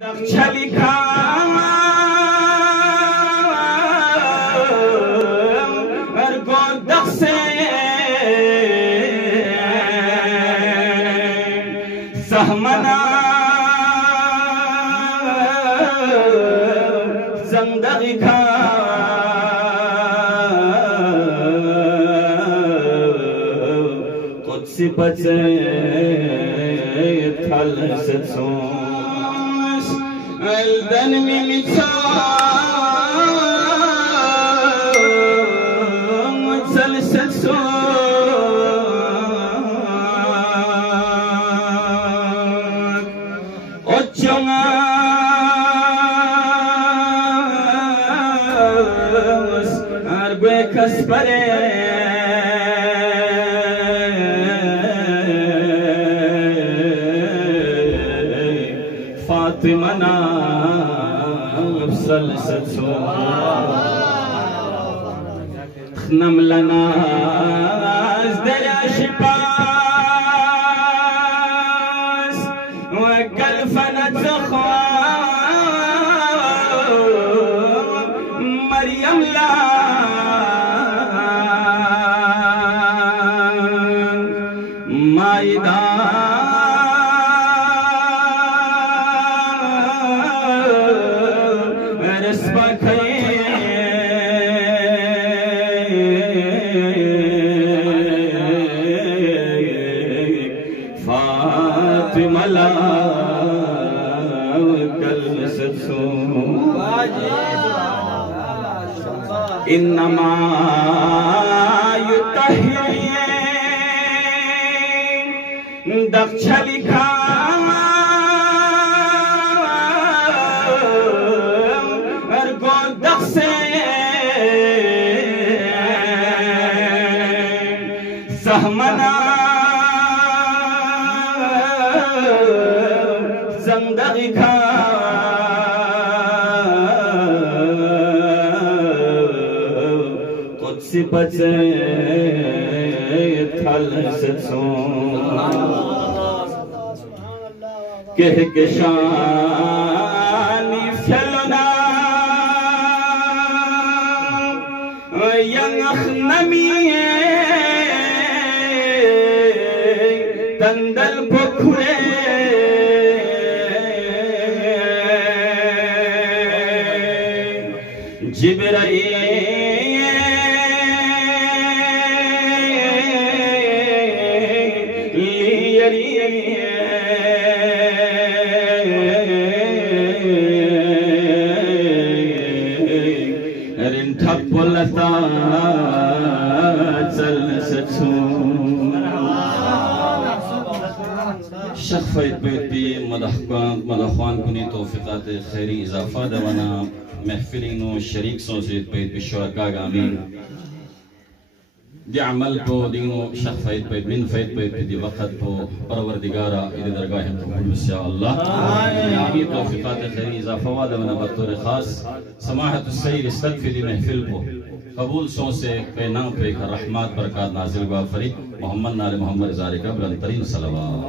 लिखा गोदक से सहमना जिंदगी खा कुछ बचे थल से الدن متسام متسلسل سوق وجماس أربع كسبرة فاطمة سلسل خنم لنا ازدرا شباس وكلفنا تخوام مريم لا مايدا फातिमा ला कल ससो इन्नमा युतहिरीन दक्ष लिखा गोदक से सहमना जिंदगी खा कुछ बचे थल से कह के शानी फैलना यंग नमी तंदल बखुरे जिब्राईल रिन ठप्पलता चल सचू शख्फैत बेती मदखान कुनी तौफीकात खैरी इजाफा दवाना महफिलिनो शरीक सोजित पैद बिशुरका आमीन दी अमल को दिनो शख्फैत पैद मिन फैद पैद दी वक़्त को परवरदिगारा इधर दरगाह कबूल इंशाअल्लाह आमीन तौफीकात खैरी इजाफा दवाना बतौर खास समाहत सैयद इस्तगफिर महफिल को कबूल सो से पैना पे रहमत बरकत नाजिल व फरीद मोहम्मद नाले मोहम्मद ज़ारिका बुलंद तरीन सलवात।